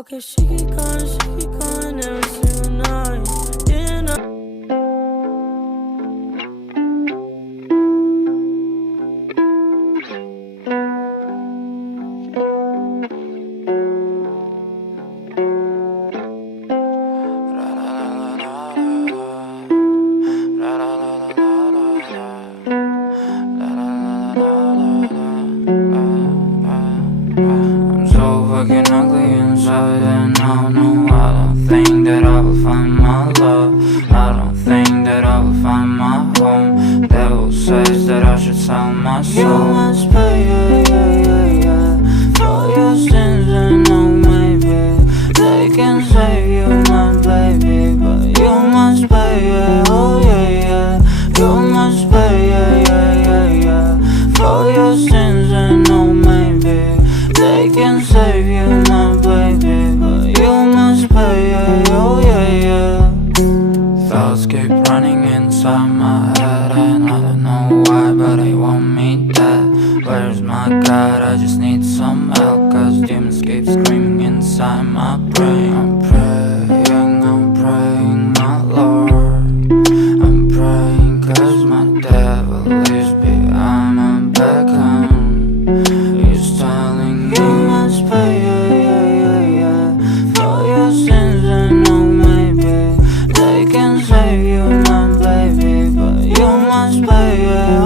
Okay, she keep calling every single night. Yeah, no. I'm so fucking ugly inside, and I don't think that I will find my love. I don't think that I will find my home. Devil says that I should sell my soul. You must pay, for your sins, and no, maybe they can save you, my baby, but you must pay, oh yeah. You must pay, for your sins, and no, maybe they can save you, my baby, but you must pay, oh yeah. Thoughts keep running inside my head, and I don't know why, but they want me dead. Where's my God? I just need some help, cause demons keep screaming inside my brain. I'm praying, my Lord. I'm praying cause my devil is behind my back, he's telling you must pay, for your sins, and no, maybe they can save you, my baby, but you must pay,